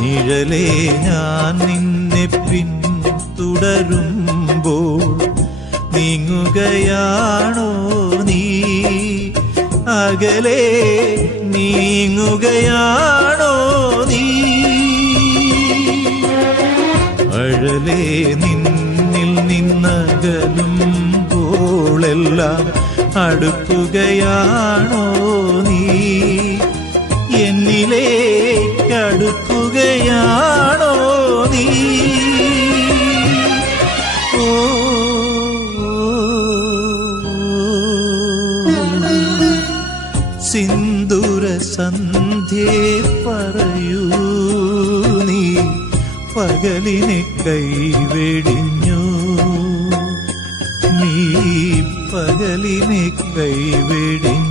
നിഴലേ ഞാൻ നിന്നെ പിന്തുടരുമ്പോൾ നീങ്ങുകയാണോ നീ? അകലെ നീങ്ങുകയാണോ നീ? അഴലേ നിന്നിൽ നിന്നകലുമ്പോളെല്ലാം അടുക്കുകയാണോ നീ? എന്നിലേക്കടുക്കുകയാണോ നീ? ഓ സിന്ദൂര സന്ധ്യേ പറയൂ നീ പകലിനെ കൈവെടിഞ്ഞു? നീ പകലിനെ കൈവെടിഞ്ഞു?